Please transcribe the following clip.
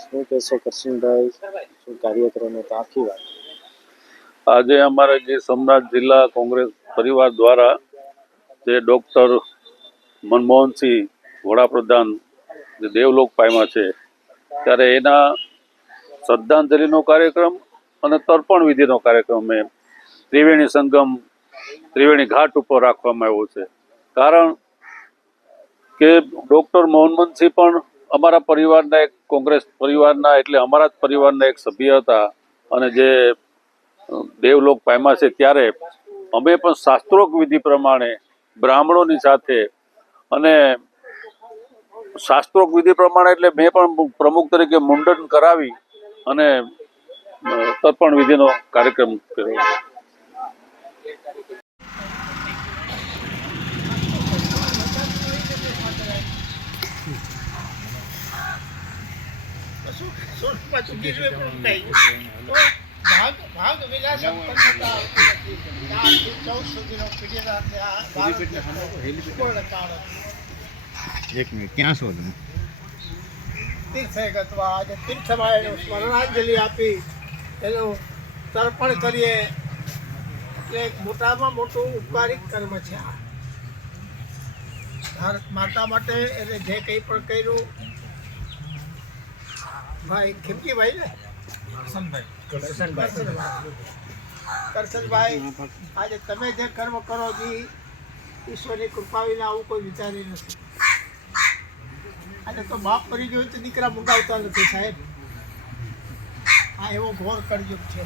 શું કહેશો કરશનભાઈ? શું કાર્યક્રમ હતો આખી વાત. આજે અમારા જે સોમનાથ જિલ્લા કોંગ્રેસ પરિવાર દ્વારા જે ડૉક્ટર મનમોહનસિંહ વડાપ્રધાન જે દેવલોક પાયમાં છે, ત્યારે એના શ્રદ્ધાંજલિનો કાર્યક્રમ અને તર્પણ વિધિનો કાર્યક્રમ એ ત્રિવેણી સંગમ, ત્રિવેણી ઘાટ ઉપર રાખવામાં આવ્યો છે. કારણ કે ડૉક્ટર મનમોહનસિંહ પણ અમારા પરિવારના એક કોંગ્રેસ પરિવારના એટલે અમારા જ પરિવારના એક સભ્ય હતા અને જે દેવલોક પામ્યા છે ત્યારે અમે પણ શાસ્ત્રોક વિધિ પ્રમાણે બ્રાહ્મણોની સાથે અને શાસ્ત્રોક વિધિ પ્રમાણે એટલે મેં પણ પ્રમુખ તરીકે મુંડન કરાવી અને તર્પણ વિધિનો કાર્યક્રમ કર્યો. કાળ એક મિનિટ ક્યાં છો તમે? તીર્થે ગતવા આજે તીર્થમાં એનું સ્મરણાંજલિ આપી. એનું તર્પણ કરીએ. એટલે એક મોટામાં મોટું ઉપકારિક કર્મ છે આ. ભારત માતા માટે એને જે કંઈ પણ કર્યું ભાઈ ખીમતીભાઈ ને? કરશનભાઈ કરશનભાઈ આજે તમે જે કર્મ કરો છો ઈશ્વરની કૃપા વિના આવું કોઈ વિચારી નથી. આજે તો બાપ મરી ગયો તો દીકરા મંગાવતા નથી સાહેબ. આ એવો ઘોર કરજો છે.